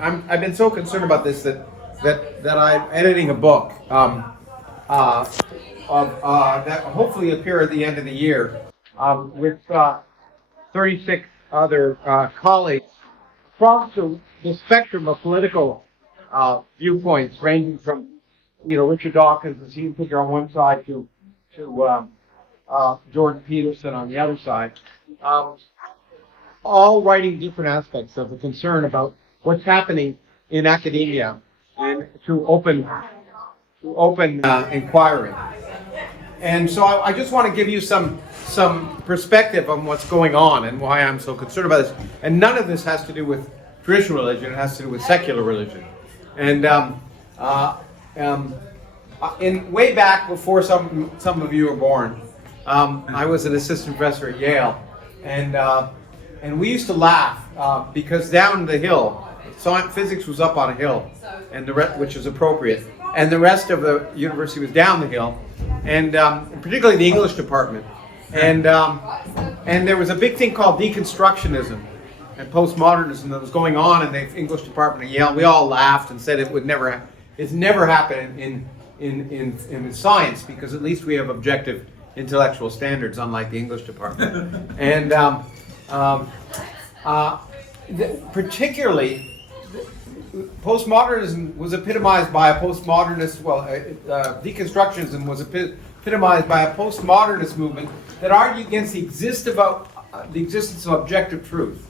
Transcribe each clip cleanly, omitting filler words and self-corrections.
I've been so concerned about this that I'm editing a book that hopefully appear at the end of the year with 36 other colleagues across the spectrum of political viewpoints, ranging from Richard Dawkins, the scene figure on one side, to Jordan Peterson on the other side, all writing different aspects of the concern about what's happening in academia and to open inquiry. And so I just want to give you some perspective on what's going on and why I'm so concerned about this. And none of this has to do with traditional religion; it has to do with secular religion. And in way back before some of you were born, I was an assistant professor at Yale, and we used to laugh because down the hill, physics was up on a hill, and which is appropriate, and the rest of the university was down the hill, and particularly the English department, and there was a big thing called deconstructionism and postmodernism that was going on in the English department at Yale. We all laughed and said it's never happened in science, because at least we have objective intellectual standards, unlike the English department. And particularly, postmodernism was epitomized by a postmodernist, deconstructionism was epitomized by a postmodernist movement that argued against the existence of objective truth,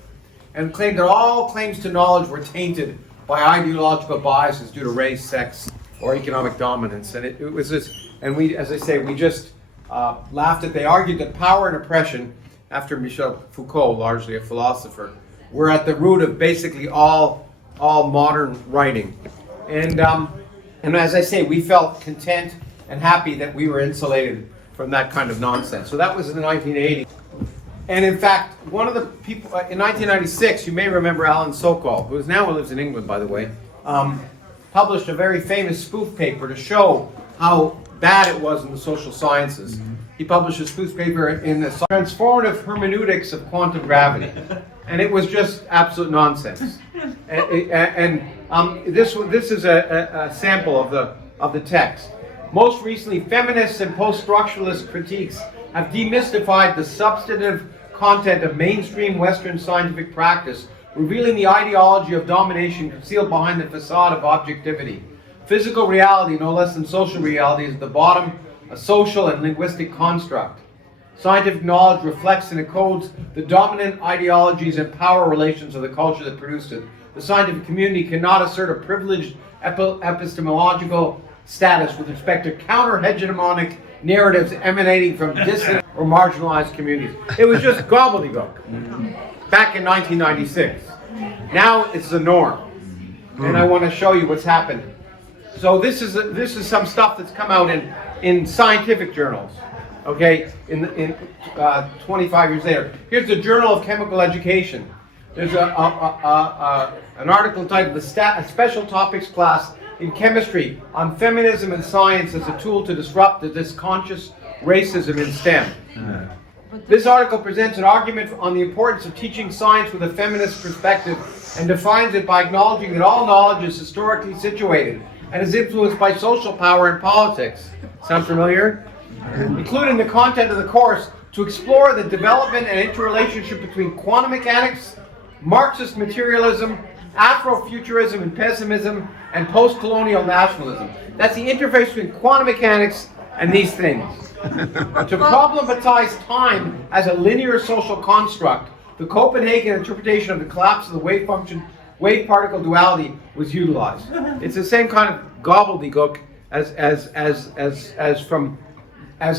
and claimed that all claims to knowledge were tainted by ideological biases due to race, sex, or economic dominance. And it was this, and we, as I say, we just laughed at. They argued that power and oppression, after Michel Foucault, largely a philosopher, were at the root of basically all modern writing. And as I say, we felt content and happy that we were insulated from that kind of nonsense. So that was in the 1980s. And in fact, one of the people, in 1996, you may remember Alan Sokol, who now lives in England, by the way, published a very famous spoof paper to show how bad it was in the social sciences. Mm-hmm. He published a spoof paper in the Transformative Hermeneutics of Quantum Gravity. And it was just absolute nonsense. This is a sample of the text. Most recently, feminists and post-structuralist critiques have demystified the substantive content of mainstream Western scientific practice, revealing the ideology of domination concealed behind the facade of objectivity. Physical reality, no less than social reality, is at the bottom a social and linguistic construct. Scientific knowledge reflects and encodes the dominant ideologies and power relations of the culture that produced it. The scientific community cannot assert a privileged epistemological status with respect to counter-hegemonic narratives emanating from distant or marginalized communities. It was just gobbledygook back in 1996. Now it's the norm, and I want to show you what's happened. So this is some stuff that's come out in scientific journals. Okay, in 25 years later. Here's the Journal of Chemical Education. There's an article titled "A Special Topics Class in Chemistry on Feminism and Science as a Tool to Disrupt the Disconscious Racism in STEM." This article presents an argument on the importance of teaching science with a feminist perspective and defines it by acknowledging that all knowledge is historically situated and is influenced by social power and politics. Sound familiar? Including the content of the course to explore the development and interrelationship between quantum mechanics, Marxist materialism, Afrofuturism and pessimism, and post-colonial nationalism. That's the interface between quantum mechanics and these things. To problematize time as a linear social construct, the Copenhagen interpretation of the collapse of the wave-particle duality was utilized. It's the same kind of gobbledygook as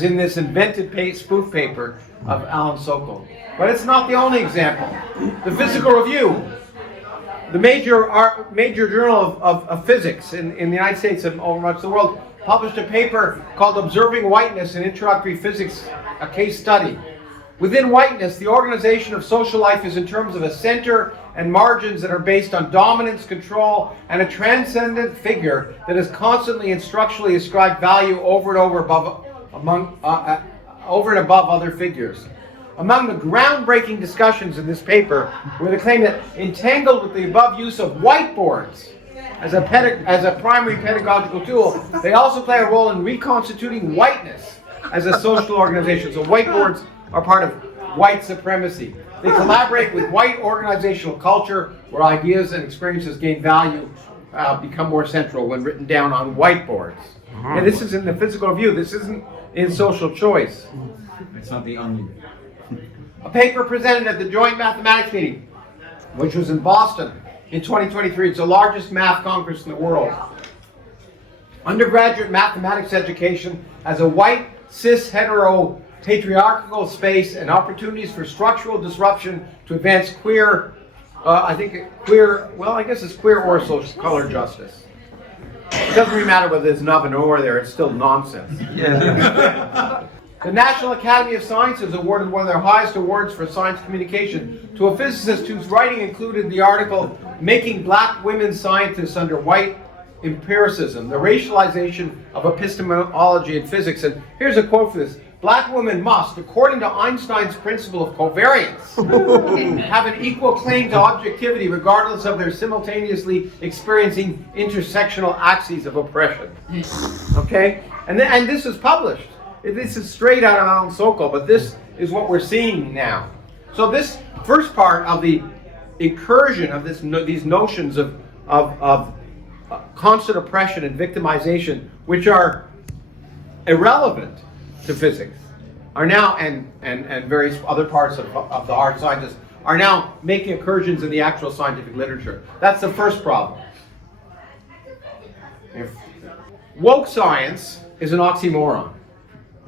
in this invented spoof paper of Alan Sokol. But it's not the only example. The Physical Review, the major journal of physics in the United States and over much of the world, published a paper called "Observing Whiteness in Introductory Physics, a Case Study." Within whiteness, the organization of social life is in terms of a center and margins that are based on dominance, control, and a transcendent figure that is constantly and structurally ascribed value over and above other figures. Among the groundbreaking discussions in this paper were the claim that entangled with the above use of whiteboards as a primary pedagogical tool, they also play a role in reconstituting whiteness as a social organization. So whiteboards are part of white supremacy. They collaborate with white organizational culture where ideas and experiences gain value, become more central when written down on whiteboards. And this is in the physical view. This isn't in social choice. It's not the onion. A paper presented at the Joint Mathematics Meeting, which was in Boston in 2023. It's the largest math congress in the world. Undergraduate mathematics education as a white, cis, hetero, patriarchal space and opportunities for structural disruption to advance queer, I guess it's queer or social color justice. It doesn't really matter whether there's an oven or there, it's still nonsense. Yeah. The National Academy of Sciences awarded one of their highest awards for science communication to a physicist whose writing included the article, Making Black Women Scientists Under White Empiricism, the Racialization of Epistemology in Physics. And here's a quote for this. Black women must, according to Einstein's principle of covariance, have an equal claim to objectivity regardless of their simultaneously experiencing intersectional axes of oppression. Okay? And this is published. This is straight out of Alan Sokol, but this is what we're seeing now. So this first part of the incursion of these notions of constant oppression and victimization, which are irrelevant to physics, are now, and various other parts of the hard sciences, are now making incursions in the actual scientific literature. That's the first problem. Woke science is an oxymoron.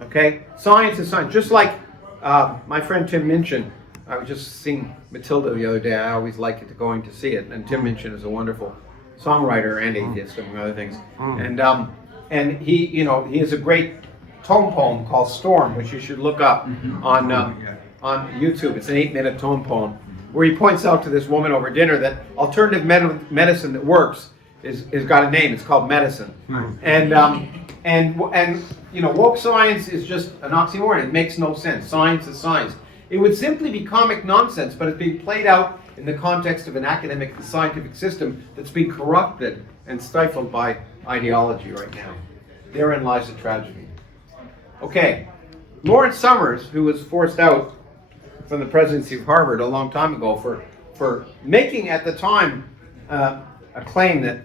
Okay? Science is science. Just like my friend Tim Minchin, I was just seeing Matilda the other day. I always like going to see it. And Tim Minchin is a wonderful songwriter and atheist, among other things. And he has a great tone poem called Storm, which you should look up on YouTube. It's an 8-minute tone poem where he points out to this woman over dinner that alternative medicine that works is got a name. It's called medicine. And woke science is just an oxymoron. It makes no sense. Science is science. It would simply be comic nonsense, but it's being played out in the context of an academic and scientific system that's being corrupted and stifled by ideology right now. Therein lies the tragedy. Okay, Lawrence Summers, who was forced out from the presidency of Harvard a long time ago for making at the time a claim that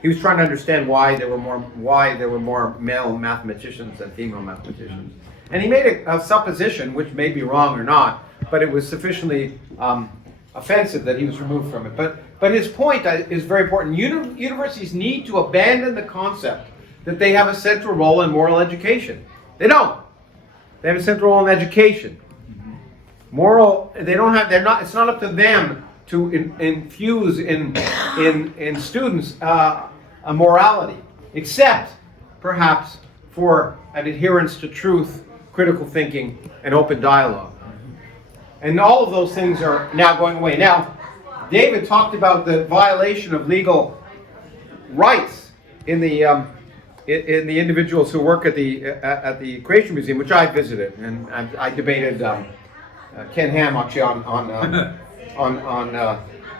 he was trying to understand why there were more male mathematicians than female mathematicians, and he made a supposition, which may be wrong or not, but it was sufficiently offensive that he was removed from it. But his point is very important. Universities need to abandon the concept that they have a central role in moral education. They don't. They have a central role in education. It's not up to them to infuse in students a morality, except perhaps for an adherence to truth, critical thinking, and open dialogue. And all of those things are now going away. Now, David talked about the violation of legal rights in the individuals who work at the Creation Museum, which I visited, and I debated Ken Ham actually on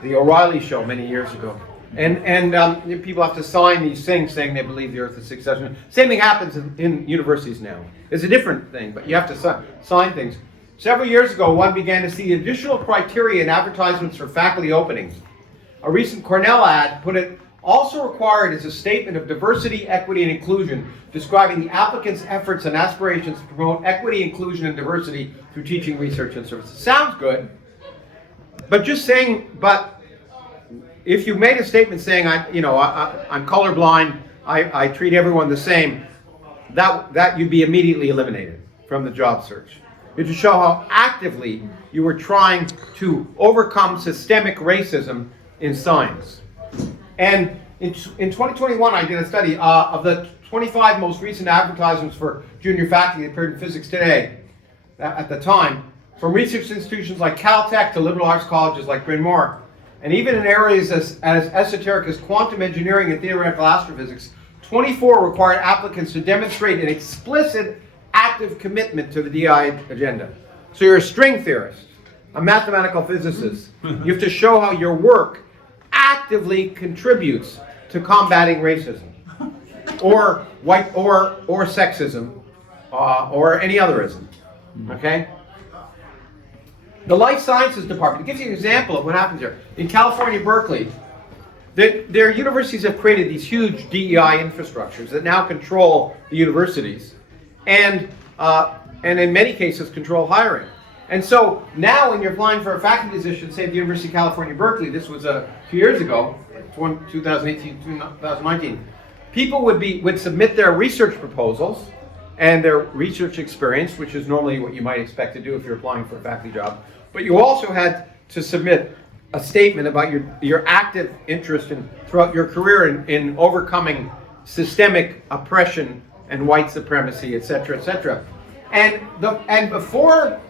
the O'Reilly show many years ago. And people have to sign these things saying they believe the Earth is 6,000. Same thing happens in universities now. It's a different thing, but you have to sign things. Several years ago, one began to see additional criteria in advertisements for faculty openings. A recent Cornell ad put it, also required is a statement of diversity, equity, and inclusion, describing the applicant's efforts and aspirations to promote equity, inclusion, and diversity through teaching, research, and services. Sounds good, but if you made a statement saying, I'm colorblind, I treat everyone the same, that you'd be immediately eliminated from the job search. To show how actively you were trying to overcome systemic racism in science. And in 2021, I did a study of the 25 most recent advertisements for junior faculty that appeared in Physics Today at the time, from research institutions like Caltech to liberal arts colleges like Bryn Mawr, and even in areas as esoteric as quantum engineering and theoretical astrophysics. 24 required applicants to demonstrate an explicit active commitment to the DI agenda. So you're a string theorist, a mathematical physicist. You have to show how your work actively contributes to combating racism, or sexism, or any other ism. Okay? The Life Sciences Department, it gives you an example of what happens here. In California, Berkeley, their universities have created these huge DEI infrastructures that now control the universities, and in many cases control hiring. And so now when you're applying for a faculty position, say at the University of California, Berkeley, this was a few years ago, 2018, 2019, people would submit their research proposals and their research experience, which is normally what you might expect to do if you're applying for a faculty job. But you also had to submit a statement about your active interest throughout your career in overcoming systemic oppression and white supremacy, etc., etc. And before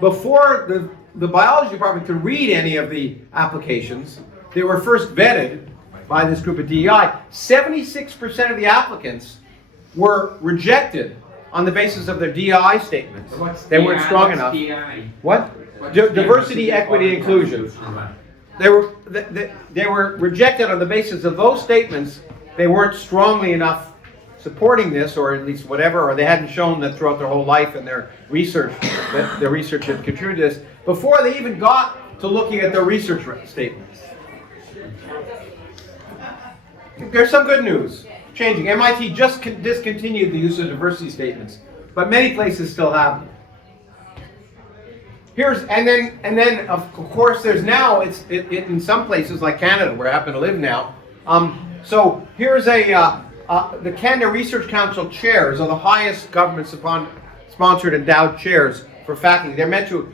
the biology department could read any of the applications, they were first vetted by this group of DEI. 76% of the applicants were rejected on the basis of their DEI statements. They weren't strong enough. DEI? What? Diversity, equity, inclusion. They were rejected on the basis of those statements. They weren't strongly enough supporting this, or at least whatever, or they hadn't shown that throughout their whole life and their research, that their research had contributed to this, before they even got to looking at their research statements. There's some good news. Changing. MIT just discontinued the use of diversity statements, but many places still have them. And then of course there's now, in some places like Canada, where I happen to live now. So here's the Canada Research Council chairs are the highest government-sponsored endowed chairs for faculty. They're meant to,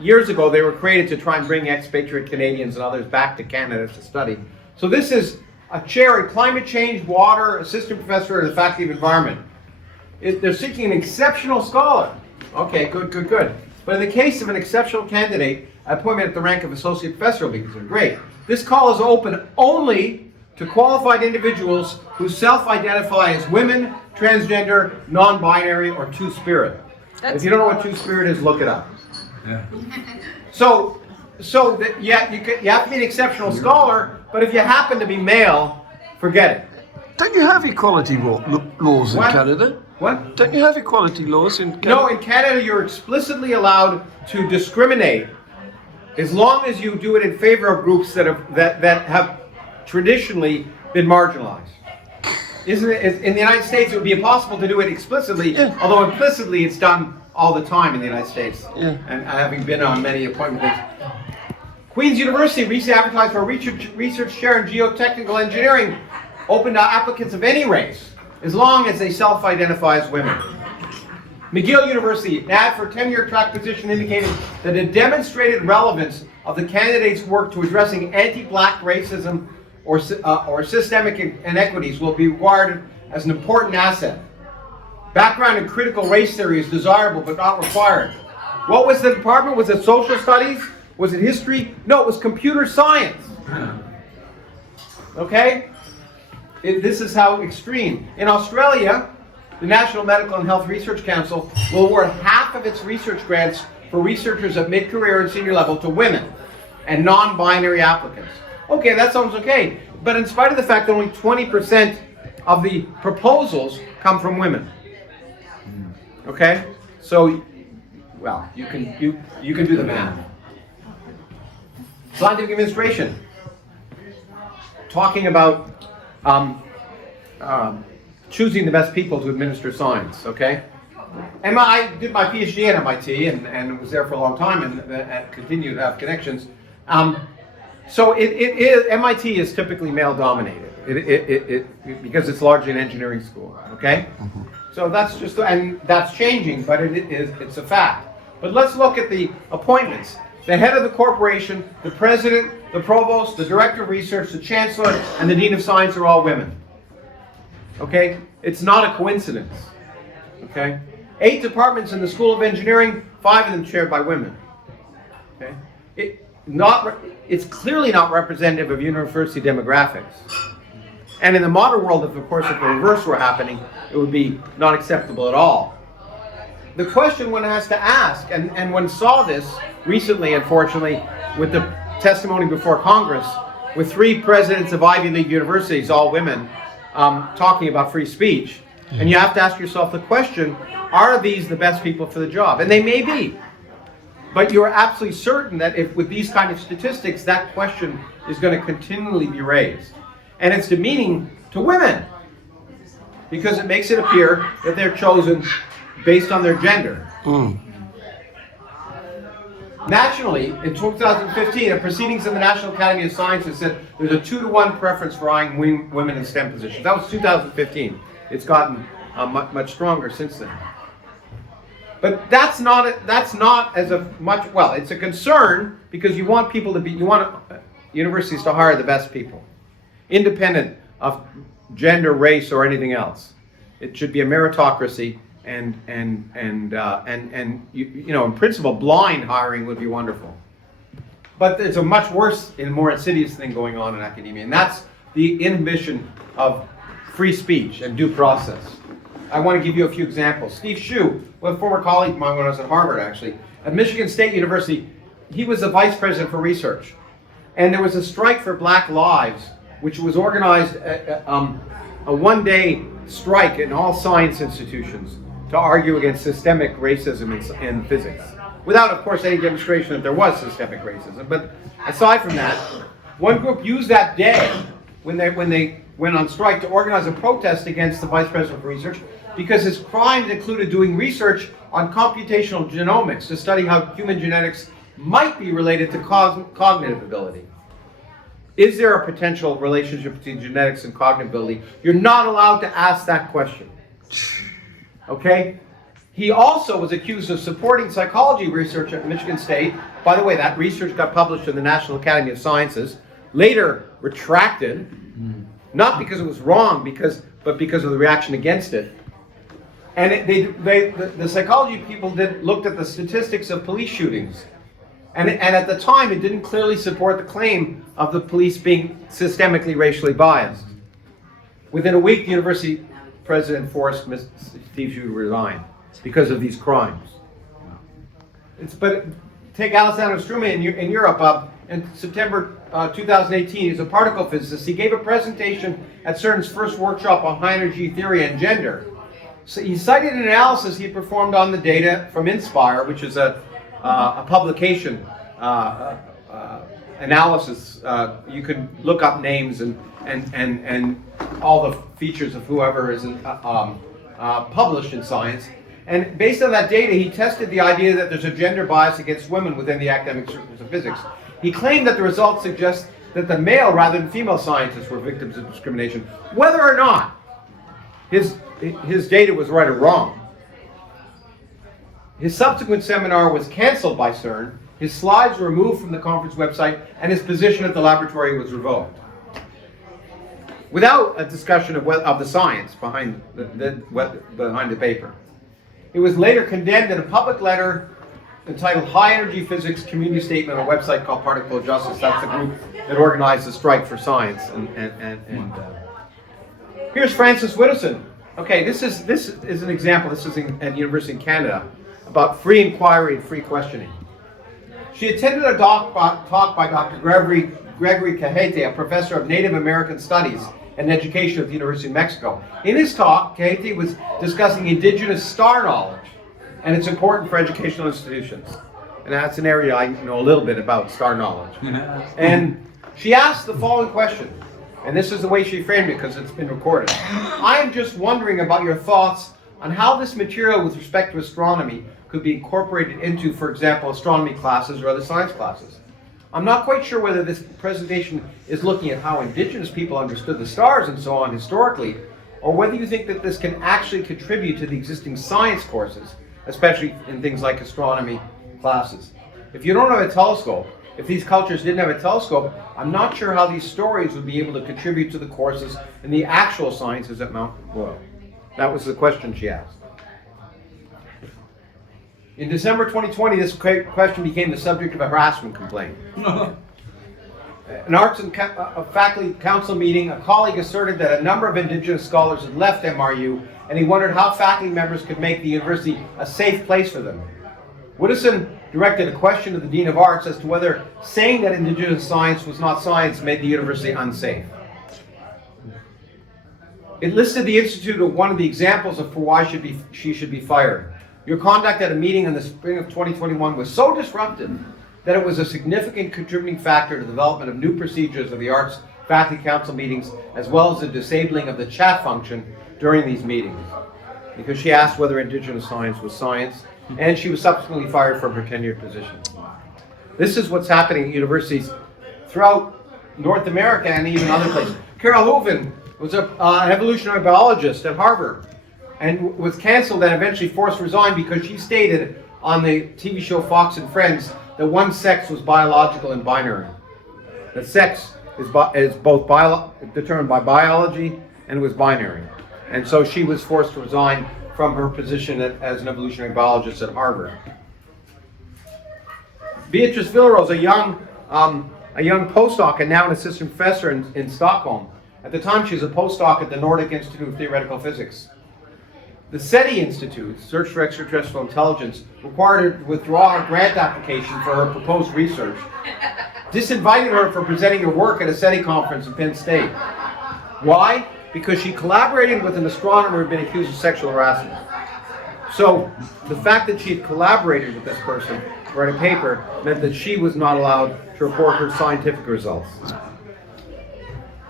years ago, they were created to try and bring expatriate Canadians and others back to Canada to study. So this is a chair in climate change, water, assistant professor in the faculty of environment. They're seeking an exceptional scholar. Okay, good. But in the case of an exceptional candidate, appointment at the rank of associate professor will be considered. Great. This call is open only to qualified individuals who self-identify as women, transgender, non-binary, or two-spirit. If you don't know what two-spirit is, look it up. Yeah. So you have to be an exceptional scholar, but if you happen to be male, forget it. Don't you have equality laws in Canada? What? Don't you have equality laws in Canada? No, in Canada you're explicitly allowed to discriminate as long as you do it in favor of groups that have traditionally been marginalized. Isn't it? In the United States, it would be impossible to do it explicitly, although implicitly it's done all the time in the United States. Yeah. And having been on many appointments. Queen's University recently advertised for a research chair in geotechnical engineering, open to applicants of any race, as long as they self-identify as women. McGill University, an ad for a 10-year track position indicated that a demonstrated relevance of the candidate's work to addressing anti-black racism or systemic inequities will be regarded as an important asset. Background in critical race theory is desirable but not required. What was the department? Was it social studies? Was it history? No, it was computer science. Okay? This is how extreme. In Australia, the National Medical and Health Research Council will award half of its research grants for researchers at mid-career and senior level to women and non-binary applicants. Okay, that sounds okay. But in spite of the fact that only 20% of the proposals come from women. Okay? So, well, you can do the math. Scientific administration. Talking about choosing the best people to administer science, okay? And I did my PhD at MIT and was there for a long time and continue to have connections. So MIT is typically male dominated because it's largely an engineering school, okay? Mm-hmm. So that's just, and that's changing, but it's a fact. But let's look at the appointments. The head of the corporation, the president, the provost, the director of research, the chancellor, and the dean of science are all women. Okay? It's not a coincidence. Okay? 8 departments in the School of Engineering, 5 of them chaired by women. Okay? It's clearly not representative of university demographics. And in the modern world, of course, if the reverse were happening, it would be not acceptable at all. The question one has to ask, and one saw this recently, unfortunately, with the testimony before Congress, with 3 presidents of Ivy League universities, all women, talking about free speech. And you have to ask yourself the question, are these the best people for the job? And they may be. But you're absolutely certain that if with these kind of statistics, that question is going to continually be raised. And it's demeaning to women, because it makes it appear that they're chosen based on their gender. Nationally, in 2015, a proceedings of the National Academy of Sciences said there's a 2-to-1 preference for hiring women in STEM positions. That was 2015. It's gotten much stronger since then. But that's not as a much. Well, it's a concern because you want people to be. You want universities to hire the best people, independent of gender, race, or anything else. It should be a meritocracy, and you know, in principle, blind hiring would be wonderful. But there's a much worse and more insidious thing going on in academia, and that's the inhibition of free speech and due process. I want to give you a few examples. Steve Hsu, a former colleague of mine when I was at Harvard, actually, at Michigan State University, he was the vice president for research. And there was a strike for Black Lives, which was organized, a one-day strike in all science institutions to argue against systemic racism in physics. Without, of course, any demonstration that there was systemic racism. But aside from that, one group used that day when they went on strike to organize a protest against the vice president for research, because his crimes included doing research on computational genomics to study how human genetics might be related to cognitive ability. Is there a potential relationship between genetics and cognitive ability? You're not allowed to ask that question. Okay? He also was accused of supporting psychology research at Michigan State. By the way, that research got published in the National Academy of Sciences, later retracted, not because it was wrong, but because of the reaction against it. And the psychology people looked at the statistics of police shootings. And at the time, it didn't clearly support the claim of the police being systemically racially biased. Within a week, the university president forced Steve Hsu to resign because of these crimes. But take Alessandro Struma in Europe. In September 2018, he's a particle physicist. He gave a presentation at CERN's first workshop on high energy theory and gender. So he cited an analysis he performed on the data from Inspire, which is a publication analysis. You can look up names and all the features of whoever is published in science. And based on that data, he tested the idea that there's a gender bias against women within the academic circles of physics. He claimed that the results suggest that the male rather than female scientists were victims of discrimination, whether or not his data was right or wrong. His subsequent seminar was canceled by CERN, his slides were removed from the conference website, and his position at the laboratory was revoked. Without a discussion of the science behind the paper. It was later condemned in a public letter entitled High Energy Physics Community Statement on a website called Particle of Justice. That's the group that organized the strike for science. Here's Frances Widdowson. Okay, this is an example. This is at University in Canada about free inquiry and free questioning. She attended a talk by Dr. Gregory Cajete, a professor of Native American Studies and Education at the University of Mexico. In his talk, Cajete was discussing indigenous star knowledge and it's important for educational institutions. And that's an area I know a little bit about, star knowledge. And she asked the following question, and this is the way she framed it because it's been recorded. I am just wondering about your thoughts on how this material with respect to astronomy could be incorporated into, for example, astronomy classes or other science classes. I'm not quite sure whether this presentation is looking at how indigenous people understood the stars and so on historically, or whether you think that this can actually contribute to the existing science courses, especially in things like astronomy classes. If you don't have a telescope, if these cultures didn't have a telescope, I'm not sure how these stories would be able to contribute to the courses in the actual sciences at Mount Royal. That was the question she asked. In December 2020, this question became the subject of a harassment complaint. an arts and faculty council meeting, a colleague asserted that a number of Indigenous scholars had left MRU, and he wondered how faculty members could make the university a safe place for them. Woodison directed a question to the Dean of Arts as to whether saying that Indigenous science was not science made the university unsafe. It listed the institute as one of the examples for why she should be fired. Your conduct at a meeting in the spring of 2021 was so disruptive that it was a significant contributing factor to the development of new procedures of the Arts Faculty Council meetings, as well as the disabling of the chat function during these meetings. Because she asked whether Indigenous science was science, and she was subsequently fired from her tenured position. This is what's happening at universities throughout North America and even other places. Carol Hooven was an evolutionary biologist at Harvard and was canceled and eventually forced to resign because she stated on the TV show Fox and Friends that one sex was biological and binary. That sex is both determined by biology and was binary. And so she was forced to resign from her position as an evolutionary biologist at Harvard. Beatrice Villeros, a young postdoc and now an assistant professor in Stockholm. At the time, she was a postdoc at the Nordic Institute of Theoretical Physics. The SETI Institute, Search for Extraterrestrial Intelligence, required her to withdraw her grant application for her proposed research, disinvited her from presenting her work at a SETI conference in Penn State. Why? Because she collaborated with an astronomer who had been accused of sexual harassment. So the fact that she had collaborated with this person to write a paper meant that she was not allowed to report her scientific results.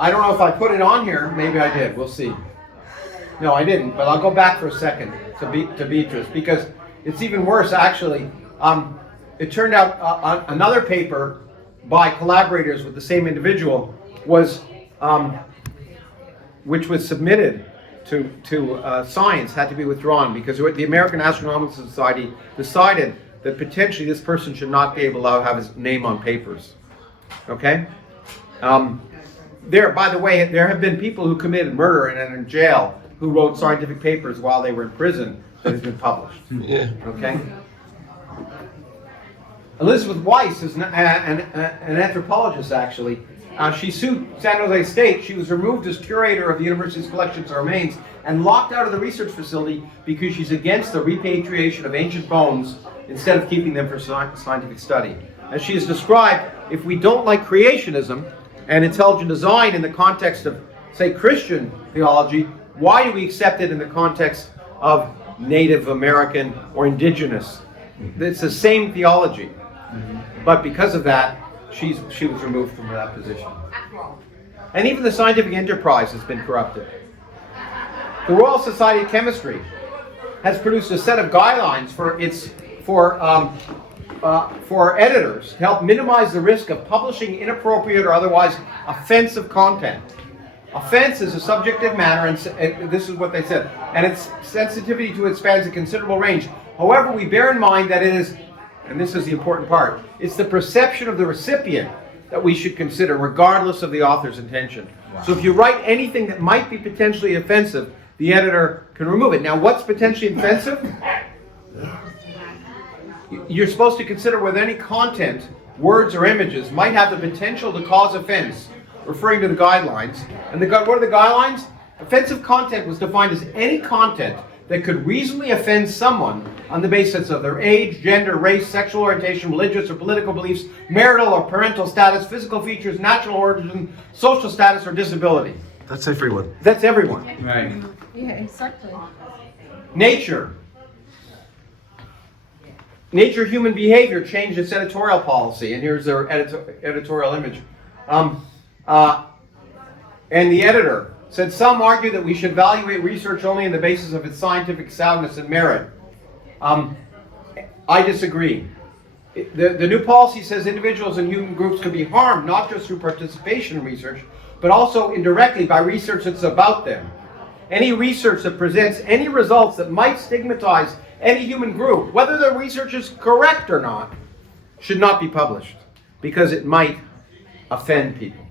I don't know if I put it on here. Maybe I did. We'll see. No, I didn't, but I'll go back for a second to Beatrice, because it's even worse, actually. It turned out another paper by collaborators with the same individual which was submitted to science, had to be withdrawn because the American Astronomical Society decided that potentially this person should not be able to have his name on papers. Okay? By the way, there have been people who committed murder and are in jail who wrote scientific papers while they were in prison that has been published. Yeah. Okay? Elizabeth Weiss is an anthropologist, actually. She sued San Jose State. She was removed as curator of the university's collections of remains and locked out of the research facility because she's against the repatriation of ancient bones instead of keeping them for scientific study. As she has described, if we don't like creationism and intelligent design in the context of, say, Christian theology, why do we accept it in the context of Native American or indigenous? It's the same theology. But because of that, she was removed from that position. And even the scientific enterprise has been corrupted. The Royal Society of Chemistry has produced a set of guidelines for editors to help minimize the risk of publishing inappropriate or otherwise offensive content. Offense is a subjective matter, and this is what they said, and its sensitivity to it spans a considerable range. However, we bear in mind that it is, and this is the important part, it's the perception of the recipient that we should consider, regardless of the author's intention. Wow. So if you write anything that might be potentially offensive, the editor can remove it. Now, what's potentially offensive? You're supposed to consider whether any content, words or images, might have the potential to cause offense, referring to the guidelines. And what are the guidelines? Offensive content was defined as any content that could reasonably offend someone on the basis of their age, gender, race, sexual orientation, religious or political beliefs, marital or parental status, physical features, natural origin, social status, or disability. That's everyone. That's everyone. Right. Yeah, exactly. Nature. Nature Human Behavior changed its editorial policy, and here's their editorial image. And the editor said, some argue that we should evaluate research only on the basis of its scientific soundness and merit. I disagree. The new policy says individuals and human groups can be harmed not just through participation in research, but also indirectly by research that's about them. Any research that presents any results that might stigmatize any human group, whether the research is correct or not, should not be published because it might offend people.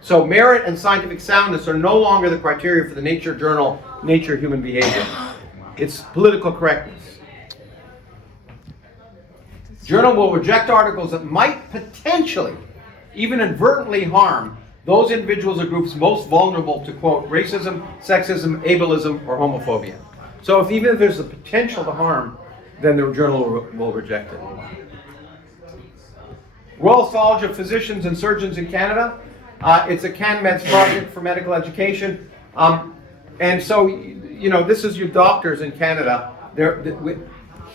So merit and scientific soundness are no longer the criteria for the Nature journal, Nature Human Behavior. It's political correctness. Journal will reject articles that might potentially even inadvertently harm those individuals or groups most vulnerable to, quote, racism, sexism, ableism, or homophobia. So even if there's the potential to harm, then the journal will reject it. Royal College of Physicians and Surgeons in Canada. It's a CanMeds project for medical education. And so, you know, this is your doctors in Canada.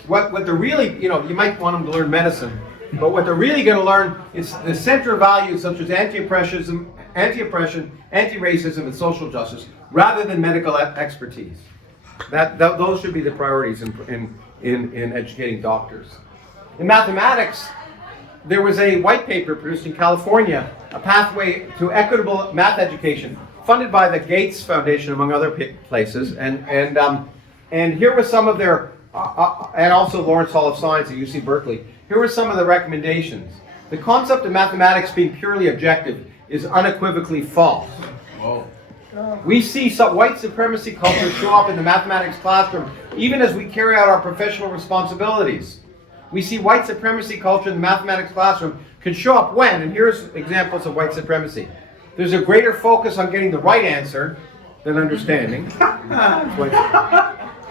What they're really, you know, you might want them to learn medicine, but what they're really going to learn is the central values such as anti-oppression, anti-racism, and social justice, rather than medical expertise. Those should be the priorities in educating doctors. In mathematics, there was a white paper produced in California, a pathway to equitable math education, funded by the Gates Foundation, among other places. And here was some of their, and also Lawrence Hall of Science at UC Berkeley. Here were some of the recommendations. The concept of mathematics being purely objective is unequivocally false. Whoa. We see some white supremacy culture show up in the mathematics classroom, even as we carry out our professional responsibilities. We see white supremacy culture in the mathematics classroom can show up when, and here's examples of white supremacy. There's a greater focus on getting the right answer than understanding.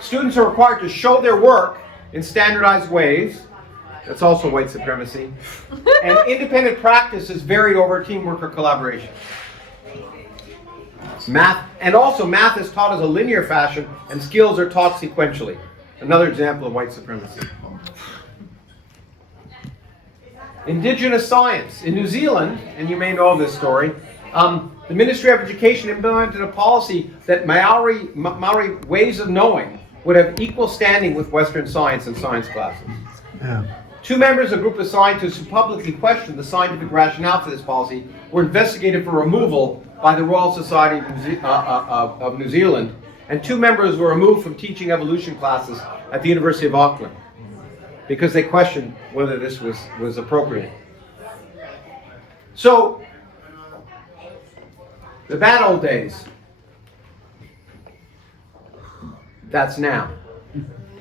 Students are required to show their work in standardized ways. That's also white supremacy. And independent practice is varied over teamwork or collaboration. Math is taught as a linear fashion, and skills are taught sequentially. Another example of white supremacy. Indigenous science. In New Zealand, and you may know this story, the Ministry of Education implemented a policy that Maori ways of knowing would have equal standing with Western science and science classes. Yeah. 2 members of a group of scientists who publicly questioned the scientific rationale for this policy were investigated for removal by the Royal Society of New Zealand, and 2 members were removed from teaching evolution classes at the University of Auckland because they questioned whether this was appropriate. So, the bad old days, that's now.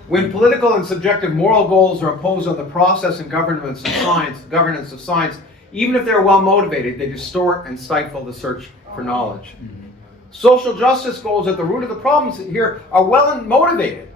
When political and subjective moral goals are imposed on the process and governance of science, even if they're well motivated, they distort and stifle the search for knowledge. Social justice goals at the root of the problems here are well motivated.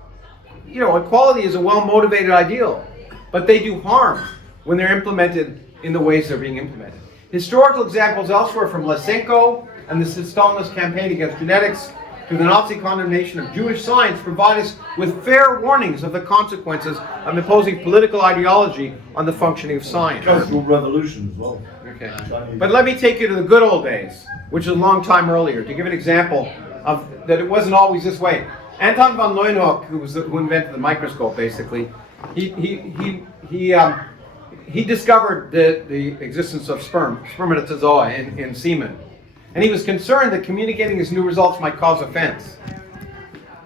You know, equality is a well motivated ideal, but they do harm when they're implemented in the ways they're being implemented. Historical examples elsewhere, from Lysenko and the Stalinist campaign against genetics to the Nazi condemnation of Jewish science, provide us with fair warnings of the consequences of imposing political ideology on the functioning of science. Cultural revolution as well. Okay. But let me take you to the good old days, which is a long time earlier, to give an example of that it wasn't always this way. Anton von Leeuwenhoek, who invented the microscope, basically, he discovered the existence of spermatozoa in semen. And he was concerned that communicating his new results might cause offense.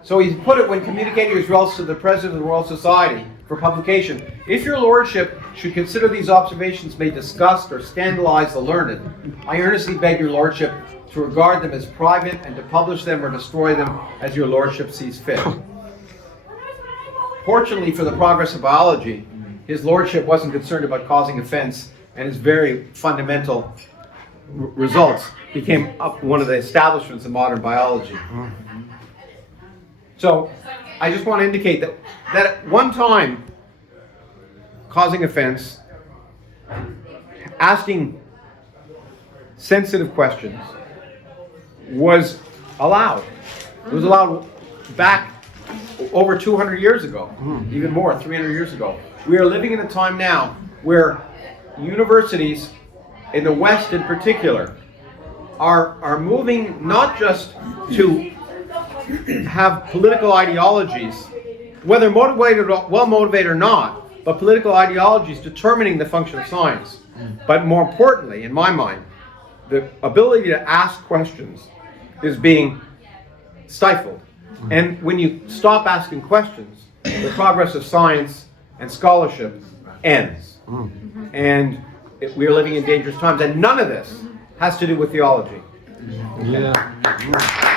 So he put it, when communicating his results to the President of the Royal Society for publication, if your lordship should consider these observations may disgust or scandalize the learned, I earnestly beg your lordship to regard them as private and to publish them or destroy them as your lordship sees fit. Fortunately for the progress of biology, his lordship wasn't concerned about causing offense, and his very fundamental results became one of the establishments of modern biology. So I just want to indicate that at one time, causing offense, asking sensitive questions was allowed. It was allowed back over 200 years ago, even more, 300 years ago. We are living in a time now where universities, in the West in particular, are moving not just to have political ideologies, whether motivated, well motivated or not, but political ideologies determining the function of science. But more importantly, in my mind, the ability to ask questions is being stifled. And when you stop asking questions, the progress of science and scholarship ends. And we are living in dangerous times, and none of this has to do with theology. Yeah.